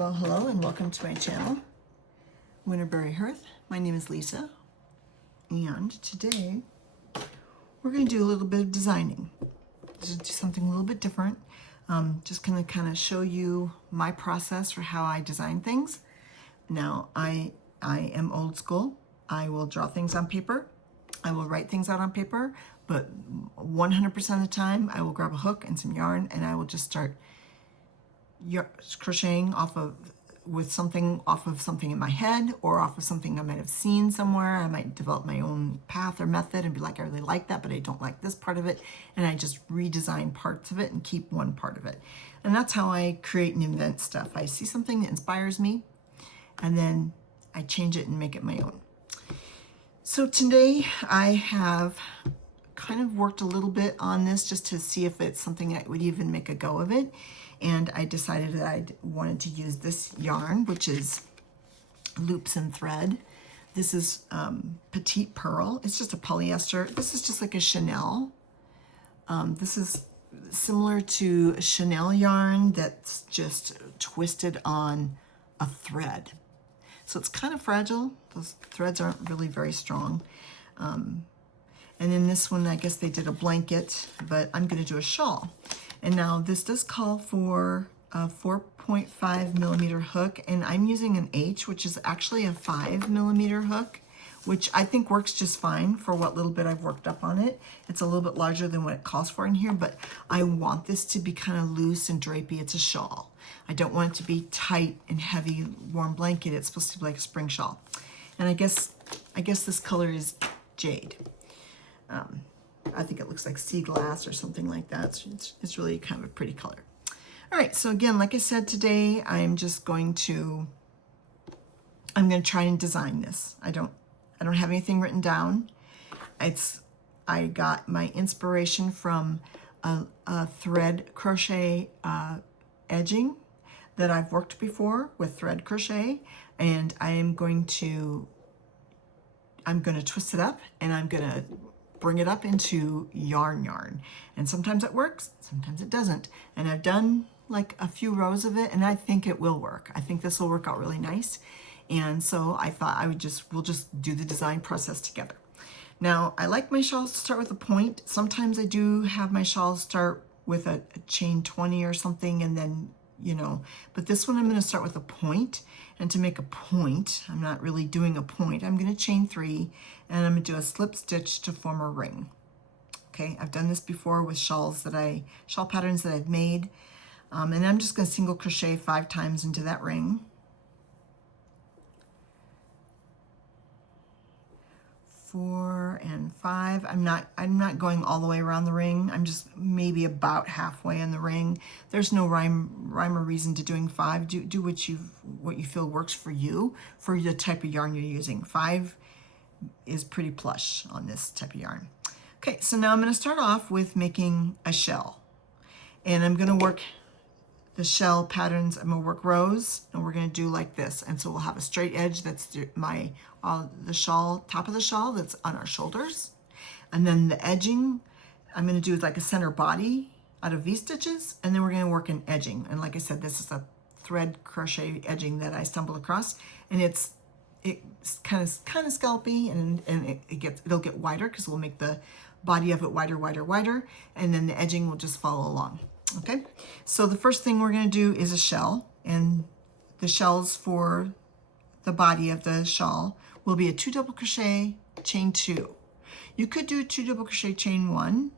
Hello, hello, and welcome to my channel, Winterberry Hearth. My name is Lisa, and today we're going to do a little bit of designing. Just do something a little bit different. Just going to kind of show you my process for how I design things. Now, I am old school. I will draw things on paper. I will write things out on paper, but 100% of the time, I will grab a hook and some yarn, and I will just start crocheting off of something in my head or off of something I might have seen somewhere. I might develop my own path or method and be like, I really like that, but I don't like this part of it. And I just redesign parts of it and keep one part of it. And that's how I create and invent stuff. I see something that inspires me and then I change it and make it my own. So today I have kind of worked a little bit on this just to see if it's something I would even make a go of it. And I decided that I wanted to use this yarn, which is Loops and Thread. This is Petite Pearl. It's just a polyester. This is just like a Chanel. This is similar to a Chanel yarn that's just twisted on a thread. So it's kind of fragile. Those threads aren't really very strong. And in this one, I guess they did a blanket, but I'm going to do a shawl. And now this does call for a 4.5 millimeter hook, and I'm using an H, which is actually a 5 millimeter hook, which I think works just fine for what little bit I've worked up on it. It's a little bit larger than what it calls for in here, but I want this to be kind of loose and drapey. It's a shawl. I don't want it to be tight and heavy, warm blanket. It's supposed to be like a spring shawl. And I guess this color is jade. I think it looks like sea glass or something like that. So it's really kind of a pretty color. All right, so again, like I said, today I'm going to try and design this. I don't have anything written down. I got my inspiration from a thread crochet edging that I've worked before with thread crochet, and I'm going to twist it up, and I'm going to bring it up into yarn. And sometimes it works, sometimes it doesn't. And I've done like a few rows of it, and I think it will work. I think this will work out really nice. And so I thought we'll just do the design process together. Now, I like my shawls to start with a point. Sometimes I do have my shawls start with a chain 20 or something, and then, but this one I'm going to start with a point. And to make a point, I'm not really doing a point. I'm going to chain 3, and I'm going to do a slip stitch to form a ring. Okay, I've done this before with shawl patterns that I've made. And I'm just going to single crochet 5 times into that ring. 4 and 5. I'm not going all the way around the ring. I'm just maybe about halfway in the ring. There's no rhyme or reason to doing 5. Do what you feel works for you, for the type of yarn you're using. 5 is pretty plush on this type of yarn. Okay, so now I'm going to start off with making a shell, and I'm going to work the shell patterns. I'm going to work rows, and we're going to do like this. And so we'll have a straight edge that's the shawl, top of the shawl that's on our shoulders. And then the edging, I'm going to do like a center body out of V-stitches, and then we're going to work an edging. And like I said, this is a thread crochet edging that I stumbled across, and it's kind of scallopy, and it'll get wider because we'll make the body of it wider, and then the edging will just follow along. Okay, so the first thing we're going to do is a shell, and the shells for the body of the shawl will be a 2 double crochet, chain 2. You could do 2 double crochet, chain 1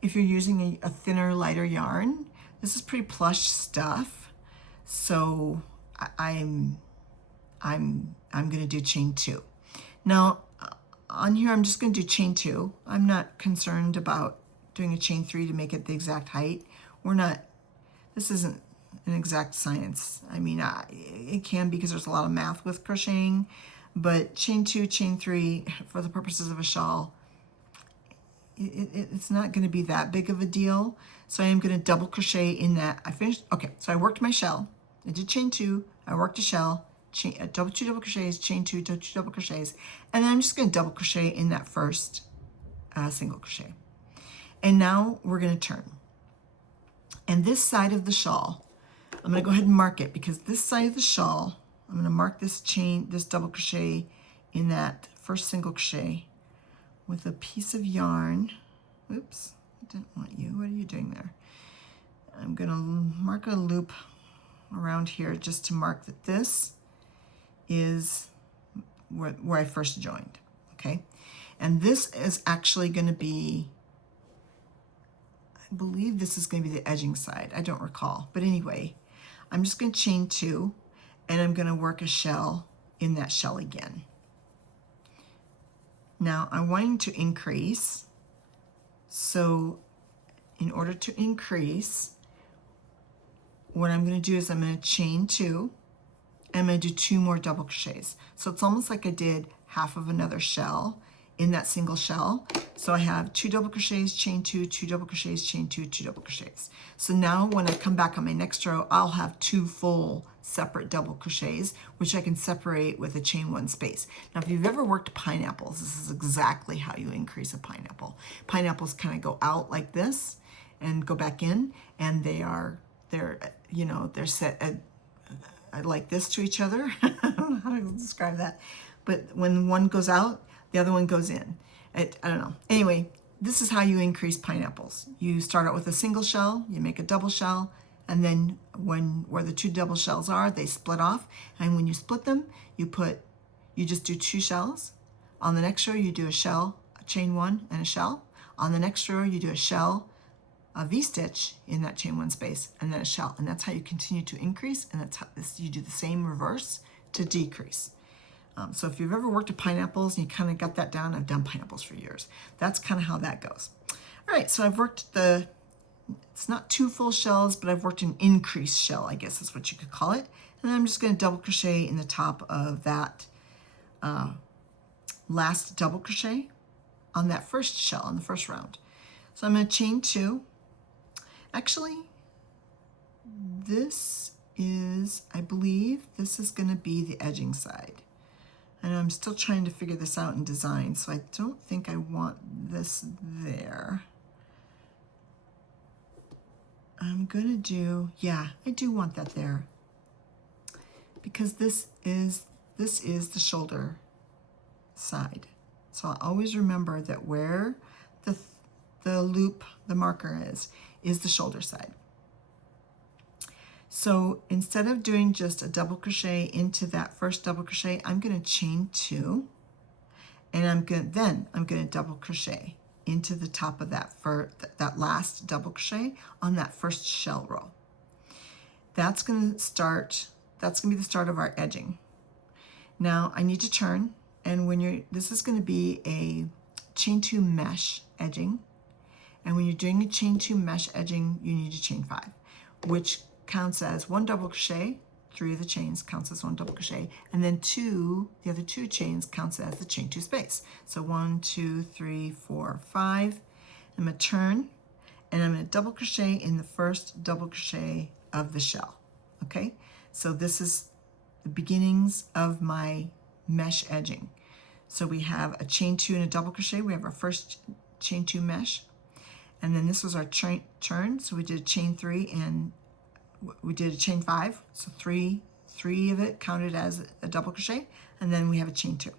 if you're using a thinner, lighter yarn. This is pretty plush stuff, so I'm going to do chain 2. Now on here I'm just going to do chain 2. I'm not concerned about doing a chain 3 to make it the exact height. This isn't an exact science. I mean, it can be because there's a lot of math with crocheting, but chain 2, chain 3, for the purposes of a shawl, it's not going to be that big of a deal. So I am going to double crochet in that. I finished, okay, so I worked my shell. I did chain 2, I worked a shell, 2 double crochets, chain 2, 2 double crochets, and then I'm just going to double crochet in that first single crochet. And now we're going to turn. And this side of the shawl, I'm going to go ahead and mark it because this side of the shawl, I'm going to mark this chain, this double crochet in that first single crochet with a piece of yarn. Oops, I didn't want you. What are you doing there? I'm going to mark a loop around here just to mark that this is where I first joined, okay? And this is actually going to be, I believe this is going to be the edging side. I don't recall, but anyway, I'm just going to chain 2 and I'm going to work a shell in that shell again. Now I'm wanting to increase, so in order to increase, what I'm going to do is I'm going to chain 2 and I'm going to do 2 more double crochets. So it's almost like I did half of another shell in that single shell. So I have 2 double crochets, chain 2, 2 double crochets, chain 2, 2 double crochets. So now when I come back on my next row, I'll have 2 full separate double crochets, which I can separate with a chain 1 space. Now, if you've ever worked pineapples, this is exactly how you increase a pineapple. Pineapples kind of go out like this and go back in, and they're set like this to each other. I don't know how to describe that, but when one goes out, the other one goes in. I don't know. Anyway, this is how you increase pineapples. You start out with a single shell, you make a double shell, and then where the 2 double shells are, they split off. And when you split them, you just do 2 shells. On the next row, you do a shell, a chain 1, and a shell. On the next row, you do a shell, a V-stitch in that chain 1 space, and then a shell. And that's how you continue to increase, and that's how you do the same reverse to decrease. So if you've ever worked with pineapples and you kind of got that down, I've done pineapples for years. That's kind of how that goes. All right, so I've worked it's not 2 full shells, but I've worked an increased shell, I guess is what you could call it. And then I'm just going to double crochet in the top of that last double crochet on that first shell, on the first round. So I'm going to chain 2. Actually, this is, I believe, this is going to be the edging side. And I'm still trying to figure this out in design, so I don't think I want this there. I'm going to do, yeah, I do want that there. Because this is the shoulder side. So I'll always remember that where the loop, the marker is the shoulder side. So instead of doing just a double crochet into that first double crochet, I'm going to chain 2, and I'm going to double crochet into the top of that last double crochet on that first shell row. That's going to be the start of our edging. Now I need to turn, and this is going to be a chain 2 mesh edging, and when you're doing a chain 2 mesh edging, you need to chain 5, which counts as 1 double crochet. 3 of the chains counts as 1 double crochet, and then the other 2 chains counts as the chain 2 space. So 1, 2, 3, 4, 5. I'm going to turn, and I'm going to double crochet in the first double crochet of the shell. Okay, so this is the beginnings of my mesh edging. So we have a chain 2 and a double crochet. We have our first chain 2 mesh, and then this was our turn. So we did a chain 3 and we did a chain 5, so three of it counted as a double crochet, and then we have a chain 2.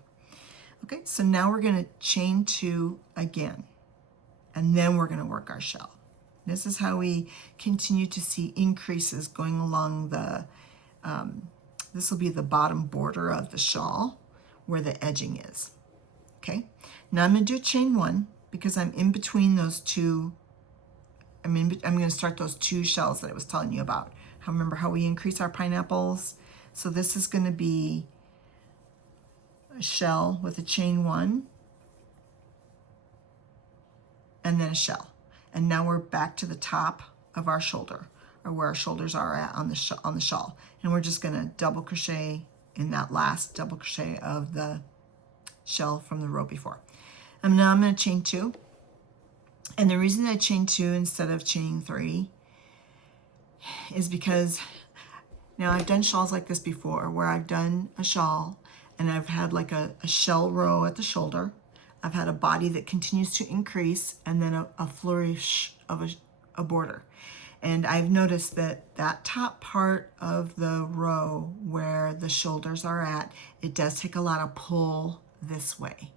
Okay, so now we're going to chain 2 again, and then we're going to work our shell. This is how we continue to see increases going along this will be the bottom border of the shawl where the edging is. Okay, now I'm going to do a chain 1 because I'm in between those 2. I'm going to start those 2 shells that I was telling you about. Remember how we increase our pineapples? So this is going to be a shell with a chain 1, and then a shell. And now we're back to the top of our shoulder, or where our shoulders are at on the shawl. And we're just going to double crochet in that last double crochet of the shell from the row before. And now I'm going to chain 2. And the reason I chain 2 instead of chaining 3 is because now I've done shawls like this before, where I've done a shawl and I've had like a shell row at the shoulder. I've had a body that continues to increase, and then a flourish of a border. And I've noticed that that top part of the row where the shoulders are at, it does take a lot of pull this way.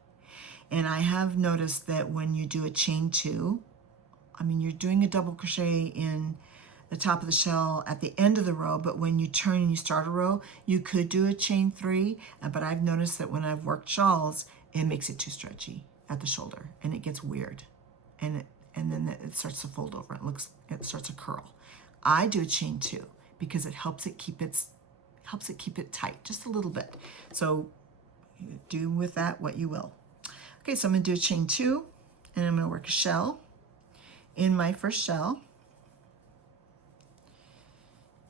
And I have noticed that when you do a chain 2, I mean, you're doing a double crochet in the top of the shell at the end of the row, but when you turn and you start a row, you could do a chain 3, but I've noticed that when I've worked shawls, it makes it too stretchy at the shoulder and it gets weird. And then it starts to fold over. It starts to curl. I do a chain 2 because it helps it keep it tight just a little bit. So do with that what you will. Okay, so I'm going to do a chain 2, and I'm going to work a shell in my first shell.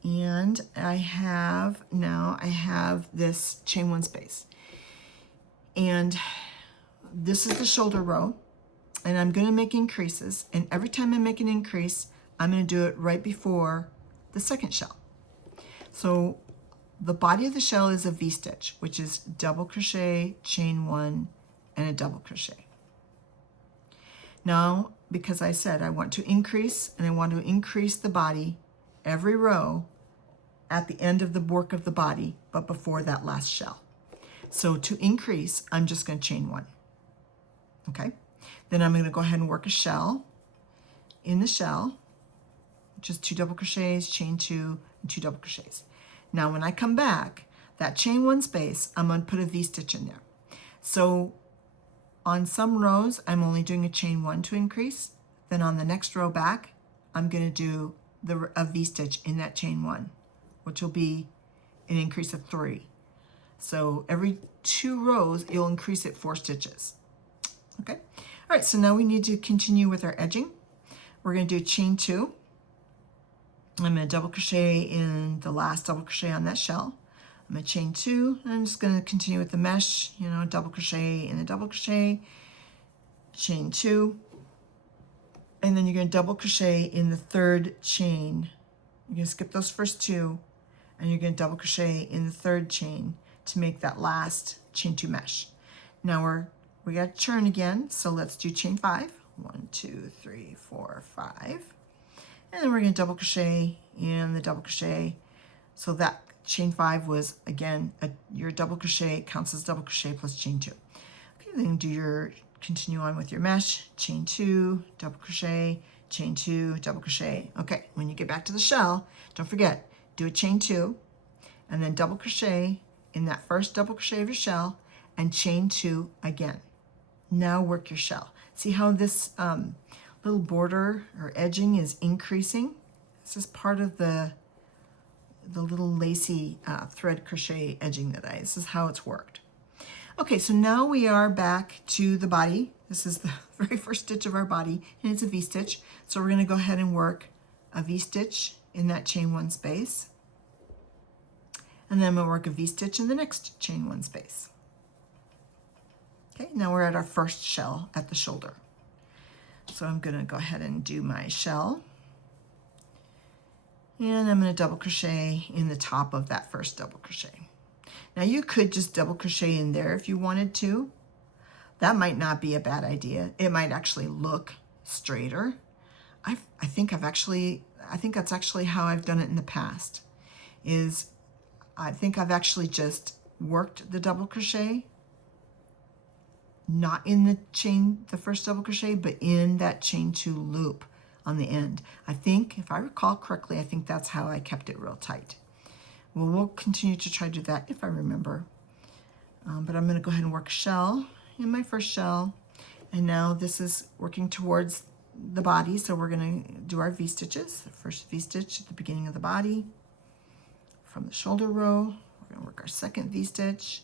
And I have this chain 1 space. And this is the shoulder row. And I'm going to make increases, and every time I make an increase, I'm going to do it right before the second shell. So the body of the shell is a V-stitch, which is double crochet, chain 1, and a double crochet. Now, because I said I want to increase, and I want to increase the body every row at the end of the work of the body, but before that last shell. So to increase, I'm just going to chain 1. Okay? Then I'm going to go ahead and work a shell in the shell, which is 2 double crochets, chain 2, and 2 double crochets. Now when I come back, that chain 1 space, I'm going to put a V-stitch in there. So on some rows, I'm only doing a chain 1 to increase. Then on the next row back, I'm going to do a V-stitch in that chain 1, which will be an increase of 3. So every 2 rows, you'll increase it 4 stitches. Okay? All right, so now we need to continue with our edging. We're going to do chain 2. I'm going to double crochet in the last double crochet on that shell. I'm going to chain 2, and I'm just going to continue with the mesh, double crochet in a double crochet, chain 2, and then you're going to double crochet in the 3rd chain. You're going to skip those first 2, and you're going to double crochet in the 3rd chain to make that last chain 2 mesh. Now we got to turn again, so let's do chain 5. 1, 2, 3, 4, 5. And then we're going to double crochet in the double crochet. So that chain 5 was, again, your double crochet counts as double crochet plus chain 2. Okay, then continue on with your mesh, chain 2, double crochet, chain 2, double crochet. Okay, when you get back to the shell, don't forget, do a chain 2, and then double crochet in that first double crochet of your shell, and chain 2 again. Now work your shell. See how this little border or edging is increasing? This is part of the little lacy thread crochet edging this is how it's worked. Okay, so now we are back to the body. This is the very first stitch of our body, and it's a V-stitch. So we're going to go ahead and work a V-stitch in that chain 1 space. And then we'll work a V-stitch in the next chain 1 space. Okay, now we're at our first shell at the shoulder. So I'm going to go ahead and do my shell. And I'm going to double crochet in the top of that first double crochet. Now you could just double crochet in there if you wanted to. That might not be a bad idea. It might actually look straighter. I think that's actually how I've done it in the past. I think I've actually just worked the double crochet, not in the first double crochet, but in that chain 2 loop on the end. I think, if I recall correctly, I think that's how I kept it real tight. Well, we'll continue to try to do that if I remember. But I'm going to go ahead and work a shell in my first shell. And now this is working towards the body, so we're going to do our V-stitches. The first V-stitch at the beginning of the body. From the shoulder row, we're going to work our second V-stitch.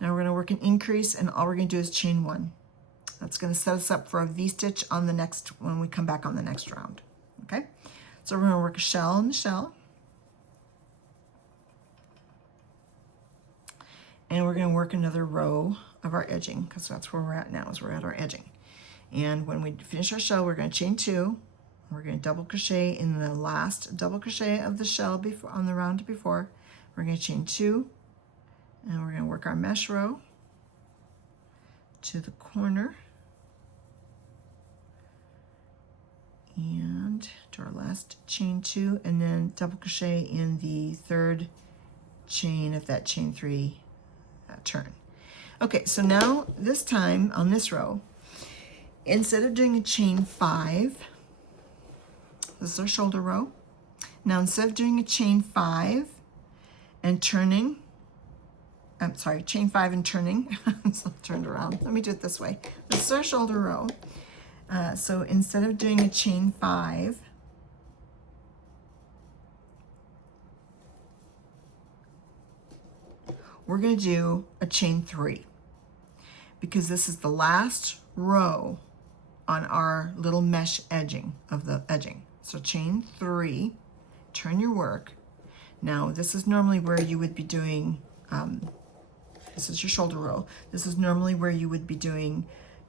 Now we're going to work an increase, and all we're going to do is chain 1. That's going to set us up for a V-stitch on the next, when we come back on the next round. Okay, so we're going to work a shell in the shell. And we're going to work another row of our edging, because that's where we're at now, is we're at our edging. And when we finish our shell, we're going to chain 2. We're going to double crochet in the last double crochet of the shell before, on the round before. We're going to chain 2, and we're going to work our mesh row to the corner. And and do our last chain 2, and then double crochet in the 3rd chain of that chain 3 turn. Okay, so now this time on this row, instead of doing a chain 5, this is our shoulder row. Now instead of doing a chain 5 and turning, I'm sorry, chain 5 and turning, so turned around. Let me do it this way. This is our shoulder row. So instead of doing a chain 5, we're going to do a chain 3, because this is the last row on our little mesh edging of the edging. So chain 3, turn your work. Now this is normally where you would be doing, this is your shoulder row. This is normally where you would be doing,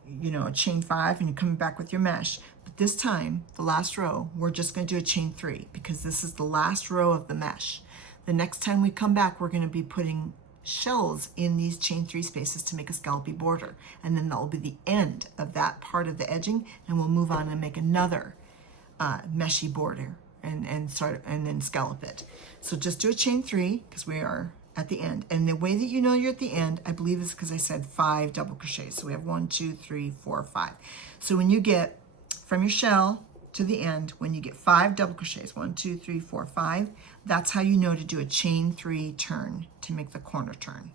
you know, a chain 5 and you're coming back with your mesh. But this time, the last row, we're just going to do a chain 3 because this is the last row of the mesh. The next time we come back, we're going to be putting shells in these chain 3 spaces to make a scallopy border, and then that will be the end of that part of the edging, and we'll move on and make another meshy border and then scallop it. So just do a chain 3 because we are at the end, and the way that you know you're at the end, I believe, is because I said 5 double crochets. So we have 1, 2, 3, 4, 5. So when you get from your shell to the end, when you get 5 double crochets, 1, 2, 3, 4, 5, that's how you know to do a chain 3 turn to make the corner turn.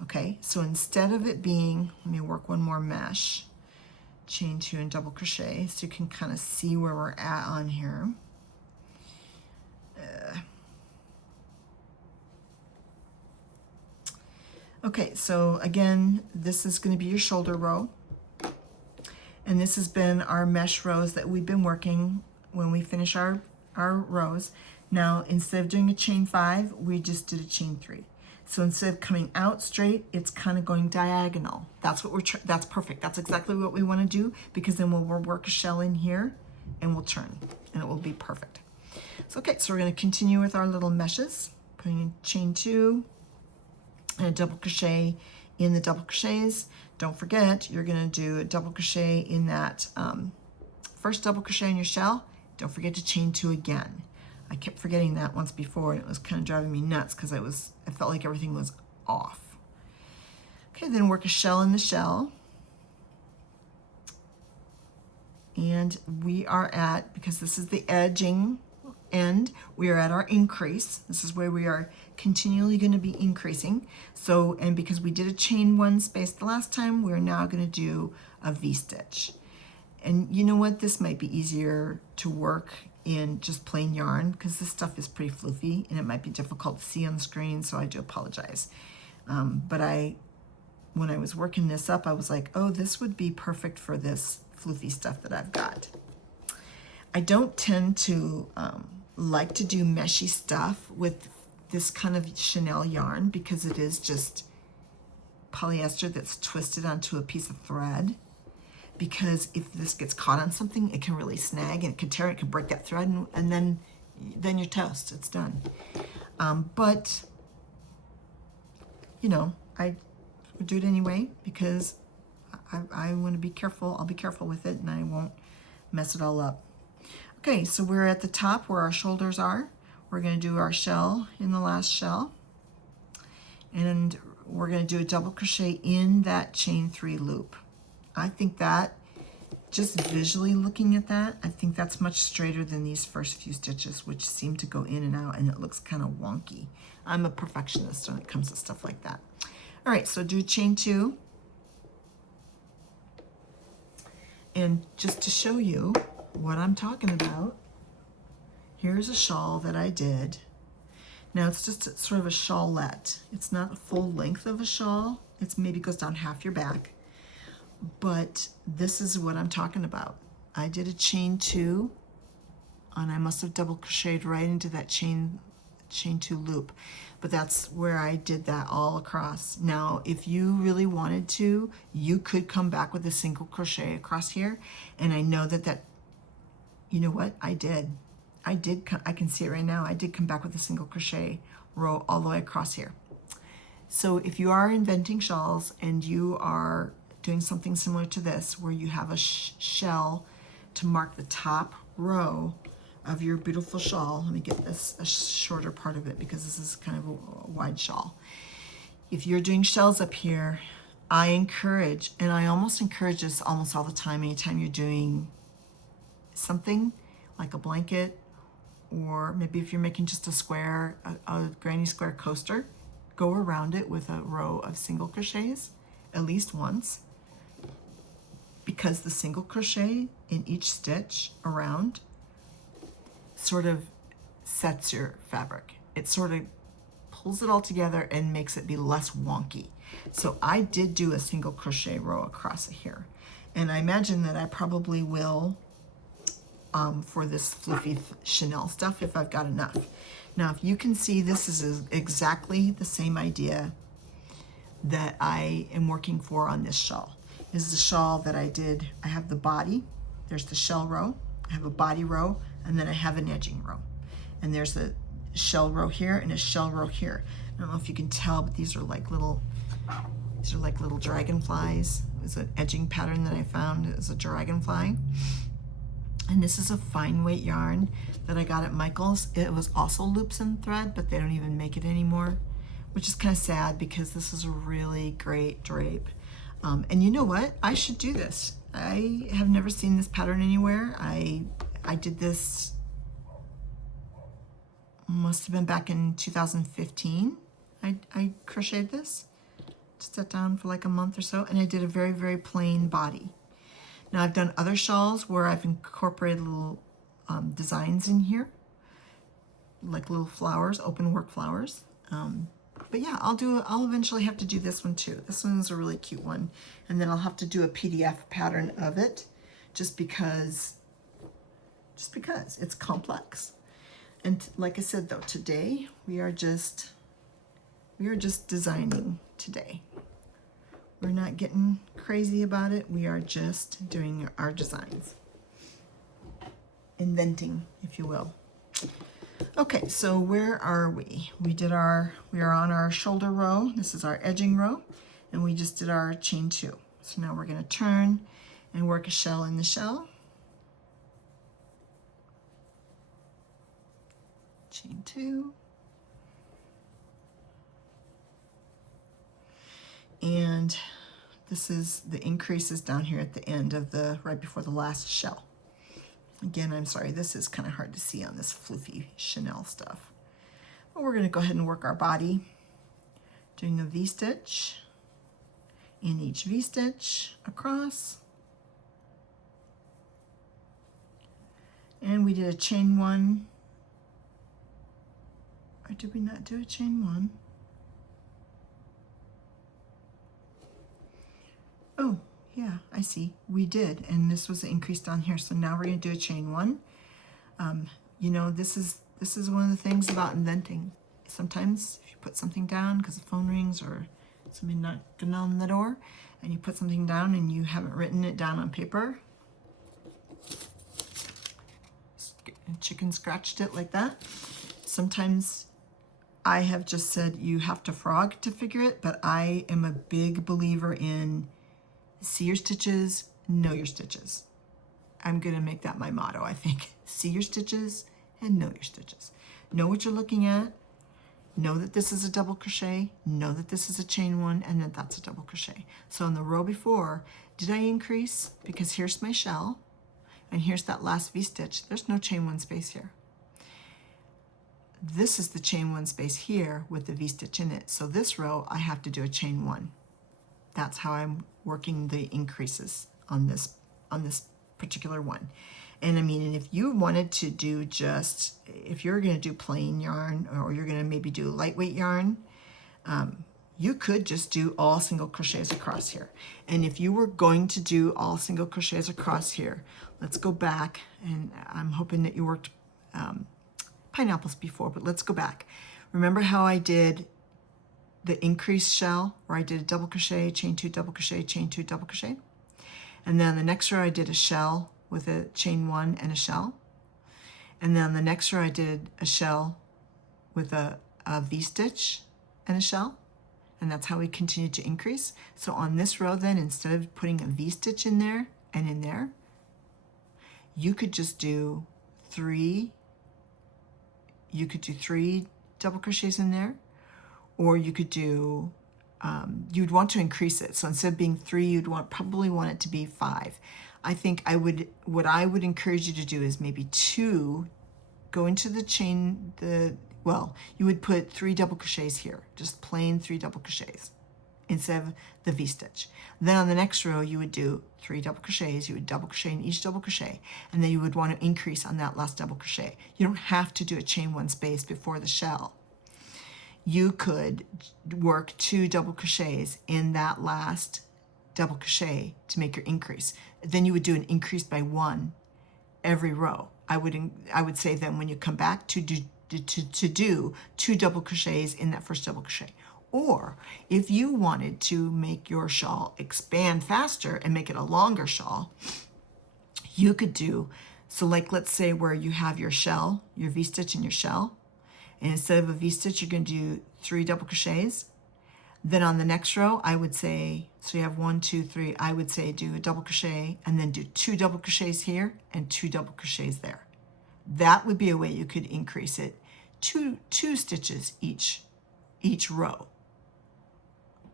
Okay, so instead of it being, let me work one more mesh, chain 2 and double crochet, so you can kind of see where we're at on here. Okay, so again, this is going to be your shoulder row. And this has been our mesh rows that we've been working when we finish our rows. Now, instead of doing a chain 5, we just did a chain 3. So instead of coming out straight, it's kind of going diagonal. That's what that's perfect. That's exactly what we want to do, because then we'll work a shell in here and we'll turn and it will be perfect. So, okay, so we're going to continue with our little meshes, putting in chain 2 and a double crochet in the double crochets. Don't forget, you're going to do a double crochet in that first double crochet in your shell. Don't forget to chain 2 again. I kept forgetting that once before, and it was kind of driving me nuts because I felt like everything was off. Okay, then work a shell in the shell. And we are at, because this is the edging end, we are at our increase. This is where we are continually going to be increasing. So, and because we did a chain 1 space the last time, we're now going to do a V-stitch. And you know what? This might be easier to work in just plain yarn because this stuff is pretty floofy and it might be difficult to see on the screen, so I do apologize. But when I was working this up, I was like, oh, this would be perfect for this floofy stuff that I've got. I don't tend to like to do meshy stuff with this kind of Chanel yarn because it is just polyester that's twisted onto a piece of thread. Because if this gets caught on something, it can really snag and it can tear, it can break that thread, and then you're toast. It's done. But you know, I would do it anyway because I want to be careful. I'll be careful with it, and I won't mess it all up. Okay, so we're at the top where our shoulders are. We're going to do our shell in the last shell, and we're going to do a double crochet in that chain 3 loop. I think that, just visually looking at that, I think that's much straighter than these first few stitches, which seem to go in and out, and it looks kind of wonky. I'm a perfectionist when it comes to stuff like that. All right, so do chain 2. And just to show you what I'm talking about, here's a shawl that I did. Now it's just sort of a shawlette. It's not a full length of a shawl. It's maybe goes down half your back. But this is what I'm talking about. I did a chain 2, and I must have double crocheted right into that chain 2 loop. But that's where I did that all across. Now, if you really wanted to, you could come back with a single crochet across here. And I know that, you know what? I did. I can see it right now. I did come back with a single crochet row all the way across here. So if you are inventing shawls and you are doing something similar to this, where you have a shell to mark the top row of your beautiful shawl, let me get this a shorter part of it because this is kind of a wide shawl. If you're doing shells up here, I encourage, and I almost encourage this almost all the time, anytime you're doing something like a blanket, or maybe if you're making just a square, a granny square coaster, go around it with a row of single crochets at least once, because the single crochet in each stitch around sort of sets your fabric. It sort of pulls it all together and makes it be less wonky. So I did do a single crochet row across here, and I imagine that I probably will for this fluffy Chanel stuff if I've got enough. Now, if you can see, this is exactly the same idea that I am working for on this shawl. This is the shawl that I did. I have the body, there's the shell row, I have a body row, and then I have an edging row. And there's a shell row here and a shell row here. I don't know if you can tell, but these are like little dragonflies. It was an edging pattern that I found as a dragonfly. And this is a fine weight yarn that I got at Michael's. It was also loops and thread, but they don't even make it anymore, which is kind of sad because this is a really great drape. And you know what? I should do this. I have never seen this pattern anywhere. I did this, must have been back in 2015. I crocheted this, sat down for like a month or so, and I did a very, very plain body. Now I've done other shawls where I've incorporated little designs in here, like little flowers, open work flowers. But yeah, I'll eventually have to do this one too. This one is a really cute one. And then I'll have to do a PDF pattern of it just because it's complex. And like I said though, today we are just designing today. We're not getting crazy about it. We are just doing our designs. Inventing, if you will. Okay, so where are we? We are on our shoulder row. This is our edging row, and we just did our chain 2. So now we're going to turn and work a shell in the shell. Chain 2. And this is the increases down here at the end of right before the last shell. Again, I'm sorry, this is kind of hard to see on this floofy Chanel stuff. But we're going to go ahead and work our body, doing a V-stitch in each V-stitch across. And we did a chain 1. Or did we not do a chain 1? Oh, yeah, I see. We did, and this was increased on here. So now we're going to do a chain 1. You know, this is one of the things about inventing. Sometimes if you put something down because the phone rings or somebody knocking on the door, and you put something down and you haven't written it down on paper, chicken scratched it like that. Sometimes I have just said you have to frog to figure it, but I am a big believer in see your stitches, know your stitches. I'm gonna make that my motto, I think. See your stitches and know your stitches. Know what you're looking at, know that this is a double crochet, know that this is a chain 1, and that that's a double crochet. So in the row before, did I increase? Because here's my shell, and here's that last V-stitch. There's no chain 1 space here. This is the chain 1 space here with the V-stitch in it. So this row, I have to do a chain 1. That's how I'm working the increases on this particular one. And I mean, and if you wanted to do just, if you're going to do plain yarn, or you're going to maybe do lightweight yarn, you could just do all single crochets across here. And if you were going to do all single crochets across here, let's go back, and I'm hoping that you worked pineapples before, but let's go back. Remember how I did the increased shell, where I did a double crochet, chain 2, double crochet, chain 2, double crochet? And then the next row I did a shell with a chain 1 and a shell. And then the next row I did a shell with a V-stitch and a shell. And that's how we continue to increase. So on this row then, instead of putting a V-stitch in there and in there, you could just do three, you could do 3 double crochets in there, or you could do, you'd want to increase it. So instead of being 3, you'd probably want it to be 5. I think what I would encourage you to do is maybe 2, go into the chain, well, you would put 3 double crochets here, just plain 3 double crochets instead of the V-stitch. Then on the next row, you would do 3 double crochets, you would double crochet in each double crochet, and then you would want to increase on that last double crochet. You don't have to do a chain 1 space before the shell. You could work 2 double crochets in that last double crochet to make your increase. Then you would do an increase by 1 every row. I would say then when you come back to do 2 double crochets in that first double crochet. Or if you wanted to make your shawl expand faster and make it a longer shawl, you could do, so like let's say where you have your shell, your V-stitch and your shell, and instead of a V-stitch, you're going to do 3 double crochets. Then on the next row, I would say, so you have 1, 2, 3, I would say do a double crochet and then do 2 double crochets here and 2 double crochets there. That would be a way you could increase it, two stitches each row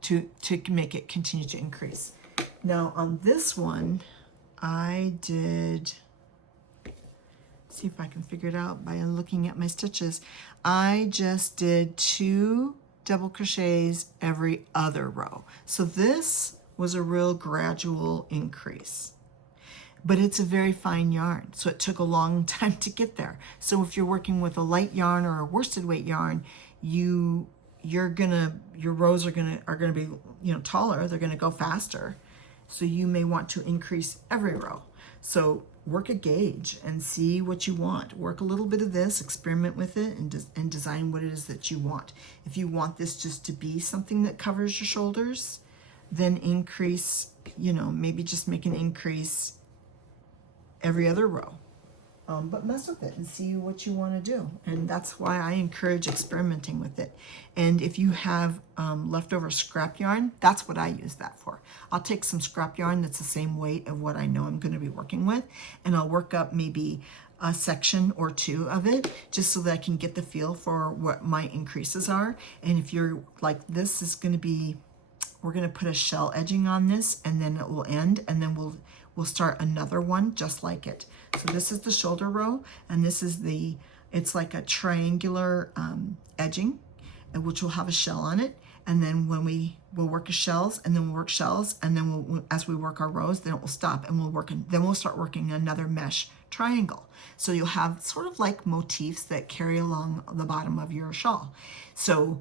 to make it continue to increase. Now on this one, I did, see if I can figure it out by looking at my stitches. I just did 2 double crochets every other row. So this was a real gradual increase, but it's a very fine yarn, so it took a long time to get there. So if you're working with a light yarn or a worsted weight yarn, your rows are gonna be, taller, they're gonna go faster. So you may want to increase every row. So work a gauge and see what you want. Work a little bit of this, experiment with it, and design what it is that you want. If you want this just to be something that covers your shoulders, then increase, maybe just make an increase every other row. But mess with it and see what you want to do. And that's why I encourage experimenting with it. And if you have leftover scrap yarn, that's what I use that for. I'll take some scrap yarn that's the same weight of what I know I'm going to be working with, and I'll work up maybe a section or 2 of it just so that I can get the feel for what my increases are. And if you're like, this is going to be, we're going to put a shell edging on this, and then it will end, and then we'll start another one just like it. So this is the shoulder row, and this is it's like a triangular edging, which will have a shell on it. And then when we'll work shells, and then we'll work shells, and then as we work our rows, then it will stop, and then we'll start working another mesh triangle. So you'll have sort of like motifs that carry along the bottom of your shawl. So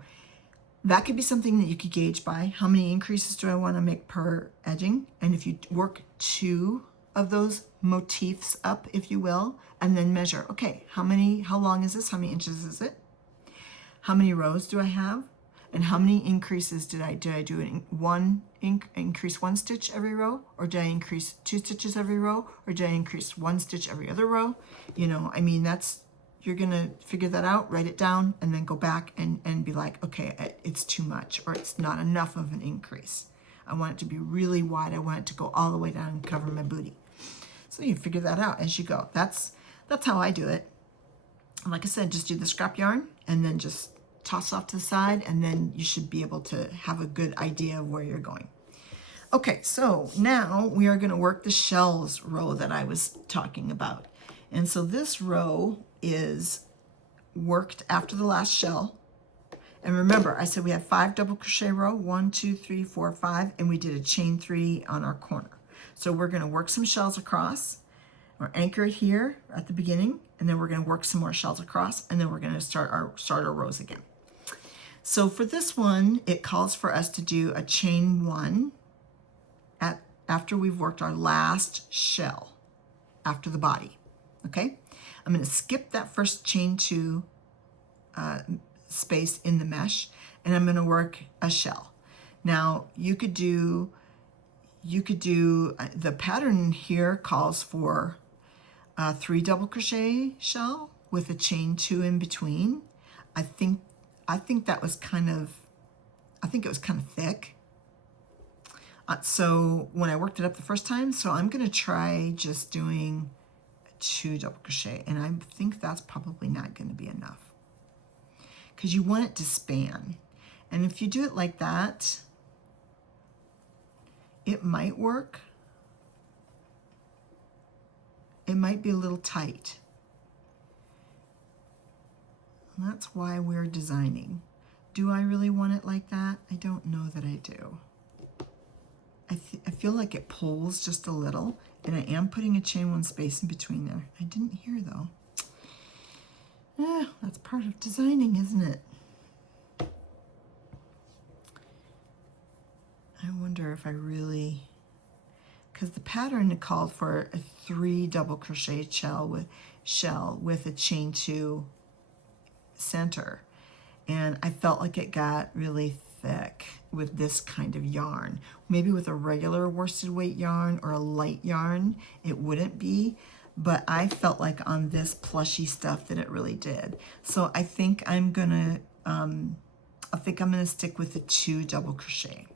that could be something that you could gauge by how many increases do I want to make per edging. And if you work 2 of those motifs up, if you will, and then measure, okay, how long is this? How many inches is it? How many rows do I have? And how many increases did I do? Increase 1 stitch every row? Or did I increase 2 stitches every row? Or did I increase 1 stitch every other row? You're gonna figure that out, write it down, and then go back and be like, okay, it's too much, or it's not enough of an increase. I want it to be really wide. I want it to go all the way down and cover my booty. So you figure that out as you go. That's how I do it. Like I said, just do the scrap yarn and then just toss off to the side, and then you should be able to have a good idea of where you're going. Okay, so now we are gonna work the shells row that I was talking about. And so this row is worked after the last shell. And remember, I said we had 5 double crochet row, 1, 2, 3, 4, 5, and we did a chain 3 on our corner. So we're gonna work some shells across, or anchor it here at the beginning, and then we're gonna work some more shells across, and then we're gonna start our rows again. So for this one, it calls for us to do a chain 1 after we've worked our last shell after the body, okay? I'm gonna skip that first chain 2 space in the mesh, and I'm gonna work a shell. Now you could do the pattern here calls for a 3 double crochet shell with a chain 2 in between. I think that was kind of, it was kind of thick. So when I worked it up the first time, so I'm gonna try just doing 2 double crochet, and I think that's probably not going to be enough because you want it to span. And if you do it like that, it might work. It might be a little tight. And that's why we're designing. Do I really want it like that? I don't know that I do. I feel like it pulls just a little, and I am putting a chain 1 space in between there. I didn't hear though. That's part of designing, isn't it? I wonder if I really, because the pattern called for a 3 double crochet shell with a chain 2 center, and I felt like it got really thick with this kind of yarn. Maybe with a regular worsted weight yarn or a light yarn it wouldn't be, but I felt like on this plushy stuff that it really did. So I think I'm gonna stick with the 2 double crochet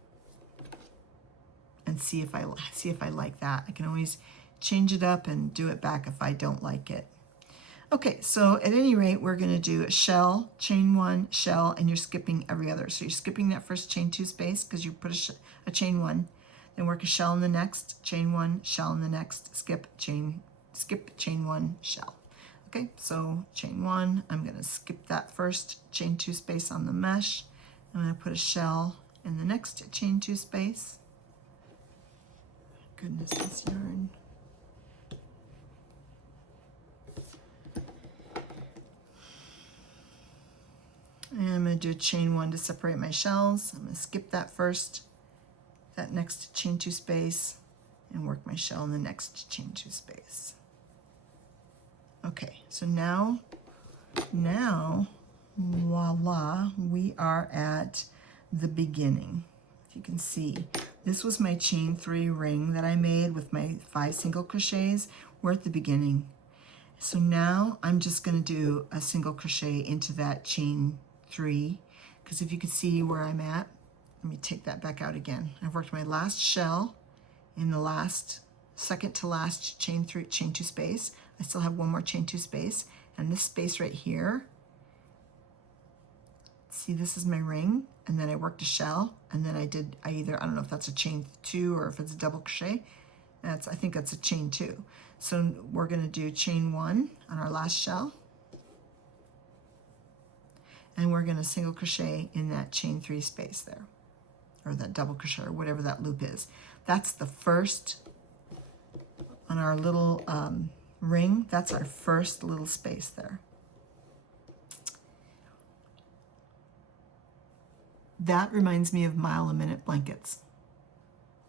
and see if I like that. I can always change it up and do it back if I don't like it. Okay, so at any rate, we're going to do a shell, chain 1, shell, and you're skipping every other. So you're skipping that first chain 2 space because you put a chain 1, then work a shell in the next, chain 1, shell in the next, skip chain 1, shell. Okay, so chain 1, I'm going to skip that first chain 2 space on the mesh. I'm going to put a shell in the next chain 2 space. Goodness, this yarn. And I'm going to do a chain 1 to separate my shells. I'm going to skip that next chain 2 space, and work my shell in the next chain 2 space. Okay, so now, voila, we are at the beginning. If you can see, this was my chain 3 ring that I made with my 5 single crochets. We're at the beginning. So now I'm just going to do a single crochet into that chain 3, because if you can see where I'm at, let me take that back out again. I've worked my last shell in the second to last chain 2 space. I still have 1 more chain 2 space, and this space right here, see, this is my ring, and then I worked a shell, and then I don't know if that's a chain 2 or if it's a double crochet. I think that's a chain 2. So we're going to do chain 1 on our last shell, and we're going to single crochet in that chain 3 space there, or that double crochet, or whatever that loop is. That's the first, on our little ring, that's our first little space there. That reminds me of mile-a-minute blankets.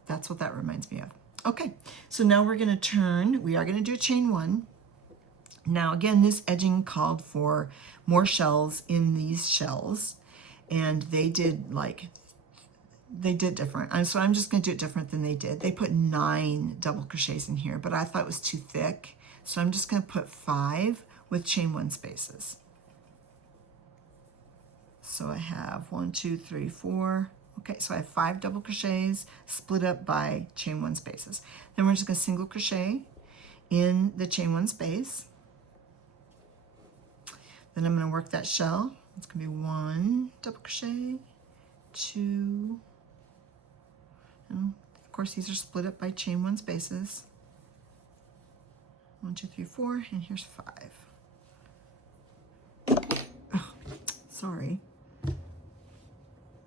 That's what that reminds me of. Okay, so now we're going to turn. We are going to do chain 1. Now again, this edging called for more shells in these shells, and they did different. So I'm just going to do it different than they did. They put 9 double crochets in here, but I thought it was too thick, so I'm just going to put 5 with chain 1 spaces. So I have 1, 2, 3, 4. Okay, so I have 5 double crochets split up by chain 1 spaces. Then we're just going to single crochet in the chain 1 space. Then I'm going to work that shell. It's going to be 1 double crochet, 2, and of course these are split up by chain 1 spaces. 1, 2, 3, 4, and here's 5. Oh, sorry.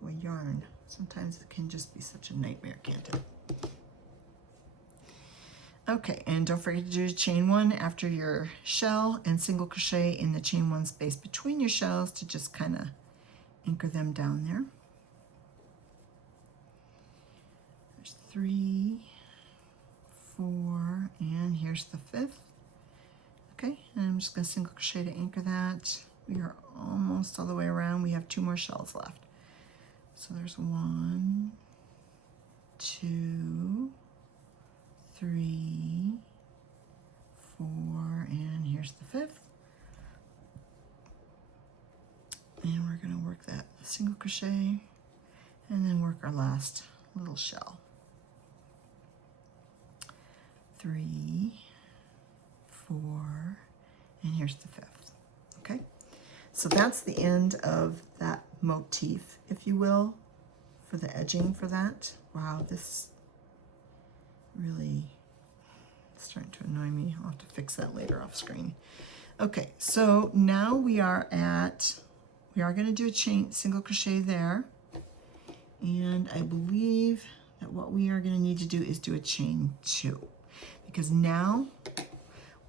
Well, yarn. Sometimes it can just be such a nightmare, can't it? Okay, and don't forget to do chain 1 after your shell and single crochet in the chain 1 space between your shells to just kind of anchor them down there. There's 3, 4, and here's the 5th. Okay, and I'm just going to single crochet to anchor that. We are almost all the way around. We have 2 more shells left. So there's 1, 2, 3, 4, and here's the 5th. And we're going to work that single crochet and then work our last little shell. 3, 4, and here's the 5th. Okay, so that's the end of that motif, if you will, for the edging for that. Wow, this really is starting to annoy me. I'll have to fix that later off screen. Okay, so now we are going to do a single crochet there, and I believe that what we are going to need to do is do a chain 2, because now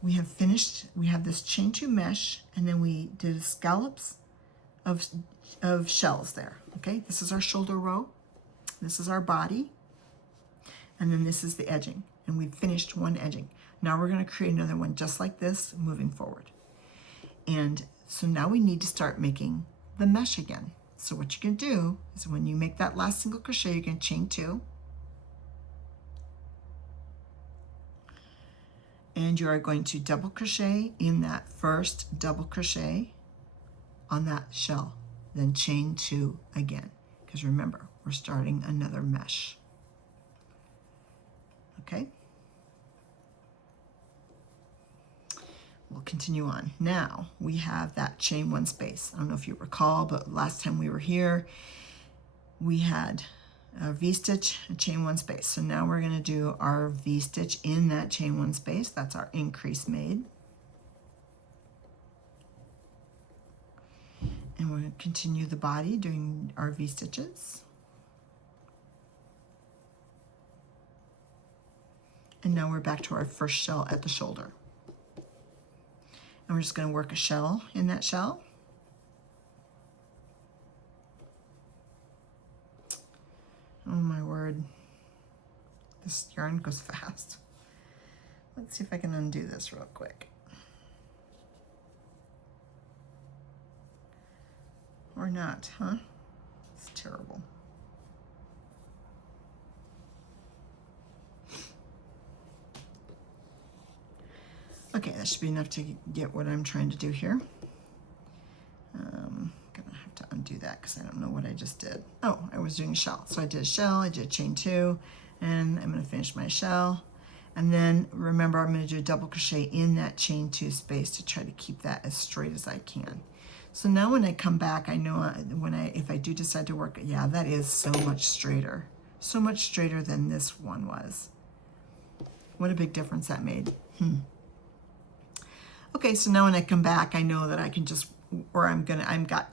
we have finished. We have this chain 2 mesh, and then we did scallops of shells there. Okay, this is our shoulder row, this is our body, and then this is the edging, and we've finished one edging. Now we're going to create another one just like this moving forward. And so now we need to start making the mesh again. So what you can do is when you make that last single crochet, you're going to chain 2, and you are going to double crochet in that first double crochet on that shell, then chain 2 again, because remember, we're starting another mesh. Okay, we'll continue on. Now we have that chain 1 space. I don't know if you recall, but last time we were here, we had a V-stitch, a chain 1 space. So now we're going to do our V-stitch in that chain 1 space. That's our increase made. And we're going to continue the body doing our V-stitches. And now we're back to our first shell at the shoulder. And we're just going to work a shell in that shell. Oh my word, this yarn goes fast. Let's see if I can undo this real quick. Or not, huh? It's terrible. Okay, that should be enough to get what I'm trying to do here. I'm gonna have to undo that because I don't know what I just did. Oh, I was doing a shell. So I did a shell, I did a chain 2, and I'm gonna finish my shell. And then remember, I'm gonna do a double crochet in that chain 2 space to try to keep that as straight as I can. So now when I come back, I know if I do decide to work, yeah, that is so much straighter than this one was. What a big difference that made. Okay, so now when I come back, I know that I can just, or I've got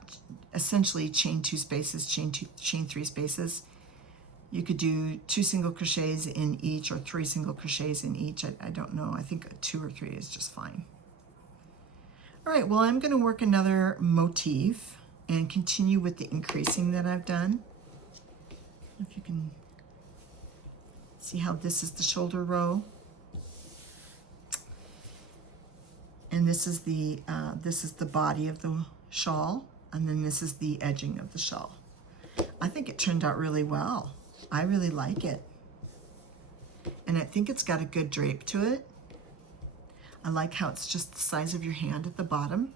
essentially chain 2 spaces, chain 3 spaces. You could do 2 single crochets in each or 3 single crochets in each. I don't know, I think 2 or 3 is just fine. All right, well, I'm gonna work another motif and continue with the increasing that I've done. If you can see how this is the shoulder row. And this is the body of the shawl, and then this is the edging of the shawl. I think it turned out really well. I really like it. And I think it's got a good drape to it. I like how it's just the size of your hand at the bottom,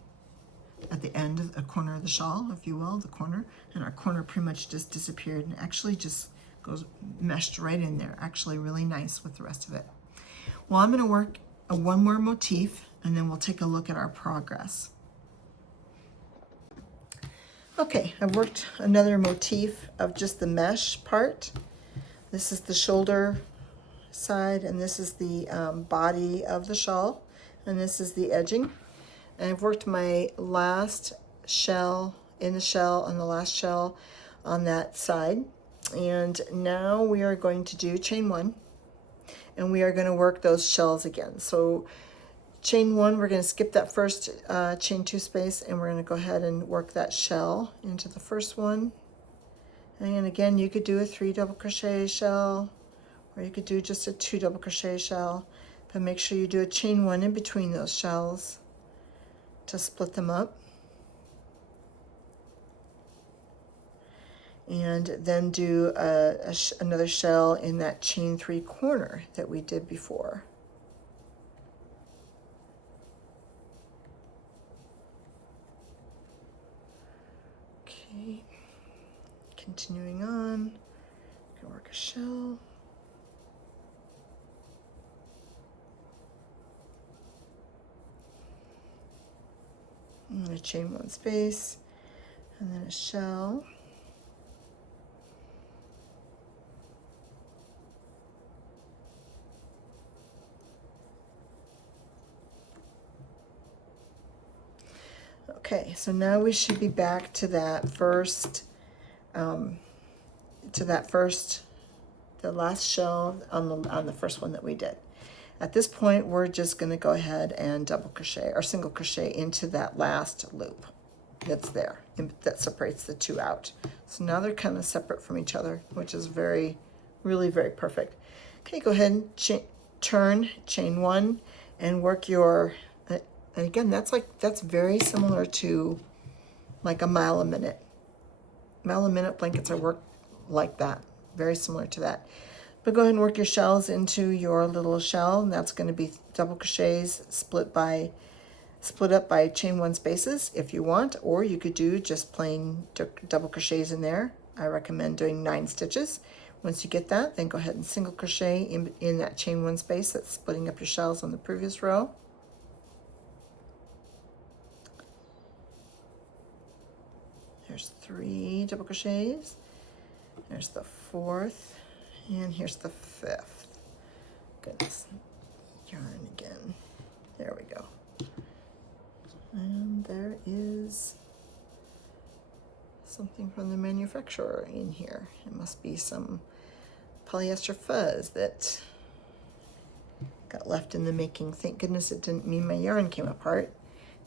at the end of the corner of the shawl, if you will, the corner. And our corner pretty much just disappeared and actually just goes meshed right in there. Actually really nice with the rest of it. Well, I'm gonna work one more motif, and then we'll take a look at our progress. Okay, I've worked another motif of just the mesh part. This is the shoulder side, and this is the body of the shawl, and this is the edging. And I've worked my last shell in the shell and the last shell on that side. And now we are going to do chain 1, and we are going to work those shells again. So chain 1, we're going to skip that first chain 2 space, and we're going to go ahead and work that shell into the first one. And again, you could do a 3 double crochet shell, or you could do just a 2 double crochet shell, but make sure you do a chain 1 in between those shells to split them up. And then do another shell in that chain 3 corner that we did before. Okay, continuing on, go work a shell. . a chain one space, and then a shell. Okay, so now we should be back to that first, the last shell on the first one that we did. At this point, we're just going to go ahead and double crochet or single crochet into that last loop that's there, that separates the two out. So now they're kind of separate from each other, which is really very perfect. Okay, go ahead and turn, chain one, and work your, and again, that's very similar to like a mile a minute. Mile a minute blankets are worked like that, very similar to that. But go ahead and work your shells into your little shell, and that's going to be double crochets split up by chain one spaces if you want, or you could do just plain double crochets in there. I recommend doing 9 stitches. Once you get that, then go ahead and single crochet in that chain one space that's splitting up your shells on the previous row. There's 3 double crochets. There's the 4th, and here's the 5th. Goodness, yarn again. There we go. And there is something from the manufacturer in here. It must be some polyester fuzz that got left in the making. Thank goodness it didn't mean my yarn came apart.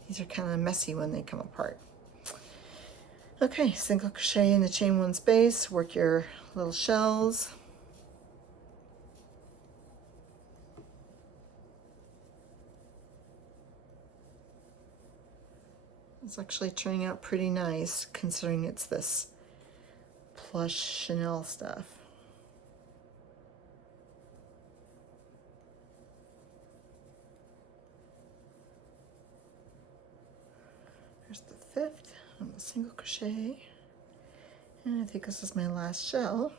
These are kind of messy when they come apart. Okay, single crochet in the chain one space, work your little shells. It's actually turning out pretty nice considering it's this plush Chanel stuff. There's the 5th. I'm a single crochet, and I think this is my last shell.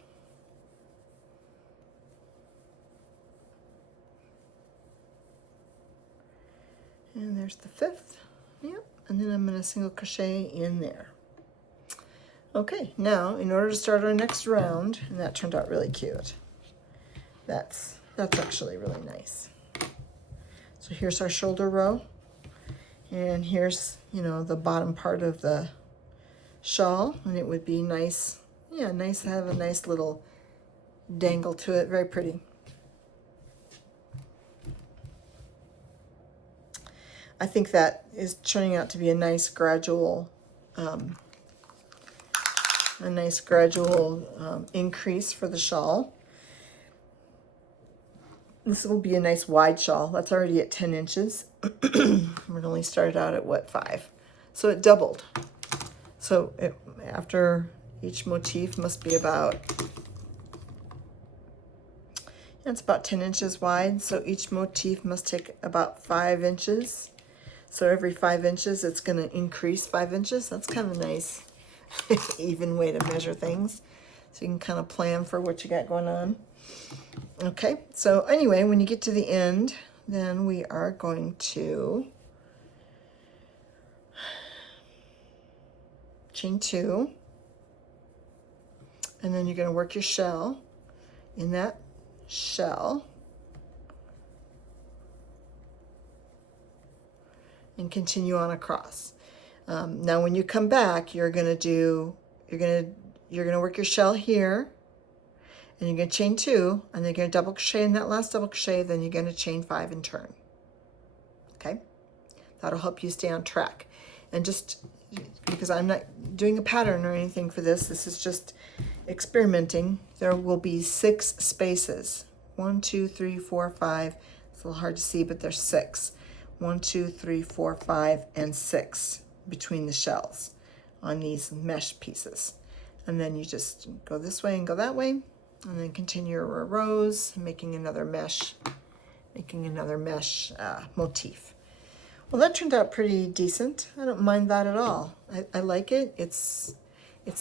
And there's the 5th. Yep. And then I'm going to single crochet in there. Okay, now in order to start our next round, and that turned out really cute. That's actually really nice. So here's our shoulder row, and here's, you know, the bottom part of the shawl, and it would be nice, yeah, nice to have a nice little dangle to it. Very pretty. I think that is turning out to be a nice gradual increase for the shawl. This will be a nice wide shawl. That's already at 10 inches. It only started out at what, 5? So it doubled. So after each motif must be about, it's about 10 inches wide. So each motif must take about 5 inches. So every 5 inches, it's going to increase 5 inches. That's kind of nice, even way to measure things. So you can kind of plan for what you got going on. Okay, so anyway, when you get to the end, then we are going to chain 2. And then you're going to work your shell in that shell. And continue on across. Now when you come back, you're gonna work your shell here, and you're gonna chain 2, and then you're gonna double crochet in that last double crochet, then you're gonna chain 5 and turn. Okay, that'll help you stay on track. And just because I'm not doing a pattern or anything for this, this is just experimenting. There will be 6 spaces. 1, 2, 3, 4, 5. It's a little hard to see, but there's 6. 1, 2, 3, 4, 5, and 6 between the shells on these mesh pieces. And then you just go this way and go that way, and then continue your rows, making another mesh motif. Well, that turned out pretty decent. I don't mind that at all. I like it. It's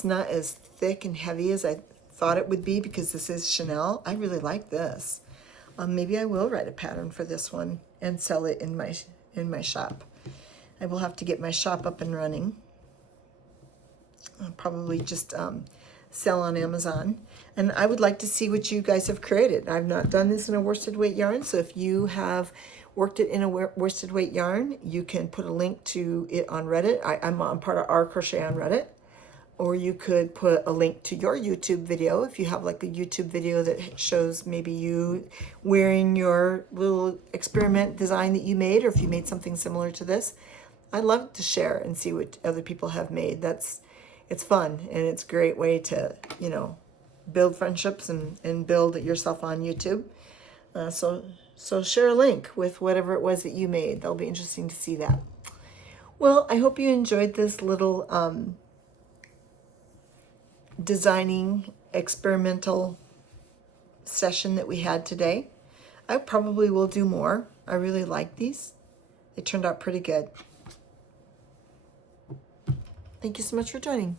not as thick and heavy as I thought it would be because this is Chanel. I really like this. Maybe I will write a pattern for this one and sell it in my shop. I will have to get my shop up and running. I'll probably just sell on Amazon. And I would like to see what you guys have created. I've not done this in a worsted weight yarn, so if you have worked it in a worsted weight yarn, you can put a link to it on Reddit. I'm part of our Crochet on Reddit. Or you could put a link to your YouTube video if you have like a YouTube video that shows maybe you wearing your little experiment design that you made, or if you made something similar to this. I love to share and see what other people have made. It's fun, and it's a great way to, you know, build friendships and build it yourself on YouTube. So share a link with whatever it was that you made. That'll be interesting to see that. Well, I hope you enjoyed this little designing experimental session that we had today. I probably will do more. I really like these. They turned out pretty good. Thank you so much for joining.